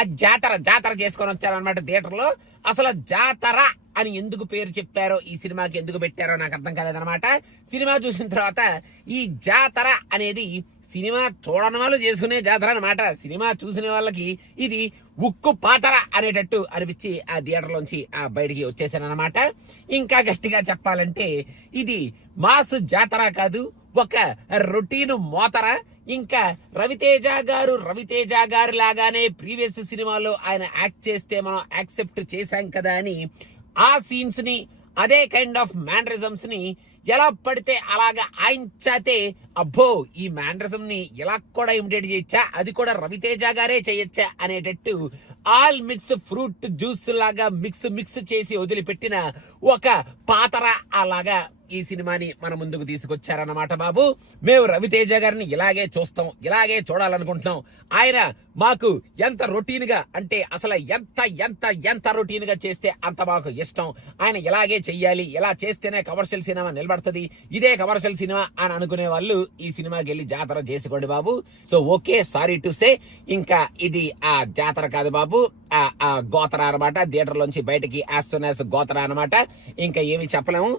ఆ జాతర జాతర చేసుకొని వచ్చారనమాట థియేటర్ లో. అసలు జాతర అని ఎందుకు పేరు చెప్పారో, ఈ సినిమాకి ఎందుకు పెట్టారో నాకు అర్థం కాలేదన్నమాట. సినిమా చూసిన తర్వాత ఈ జాతర అనేది సినిమా చూడని వాళ్ళు చేసుకునే జాతర అనమాట. సినిమా చూసిన వాళ్ళకి ఇది ఉక్కు పాతర అనేటట్టు అనిపించి ఆ థియేటర్ లోంచి బయటికి వచ్చేసానమాట. ఇంకా గట్టిగా చెప్పాలంటే ఇది మాస్ జాతర కాదు, ఒక రొటీన్ మోతర. ఇంకా రవితేజ గారు లాగానే ప్రీవియస్ సినిమాలో ఆయన యాక్ట్ చేస్తే మనం యాక్సెప్ట్ చేశాం కదా అని ఆ సీన్స్ ని, అదే కైండ్ ఆఫ్ మ్యానరిజమ్స్ ని ఎలా పడితే అలాగా ఆయించాతే, అబ్బో ఈ మ్యానరిజం ని ఎలా కూడా ఇమిటేట్ చేయొచ్చా, అది కూడా రవితేజ గారే చేయొచ్చా అనేటట్టు ఆల్ మిక్స్ ఫ్రూట్ జ్యూస్ లాగా మిక్స్ చేసి వదిలిపెట్టిన ఒక పాతర అలాగా ఈ సినిమాని మన ముందుకు తీసుకొచ్చారన్నమాట బాబు. మేము రవితేజ గారిని ఇలాగే చూస్తాం, ఇలాగే చూడాలనుకుంటున్నాం. ఆయన మాకు ఎంత రొటీన్ గా అంటే అసలు ఎంత ఎంత ఎంత రొటీన్ గా చేస్తే అంత మాకు ఇష్టం. ఆయన ఇలాగే చెయ్యాలి, ఇలా చేస్తేనే కమర్షియల్ సినిమా నిలబడుతుంది, ఇదే కమర్షియల్ సినిమా అని అనుకునే వాళ్ళు ఈ సినిమాకి వెళ్ళి జాతర చేసుకోండి బాబు. So okay, sorry to say, ఇంకా ఇది ఆ జాతర కాదు బాబు, ఆ గోతర అనమాట. థియేటర్ లోంచి బయటకి యాజ్ సూన్ యాజ్ గోతర అనమాట. ఇంకా ఏమి చెప్పలేము.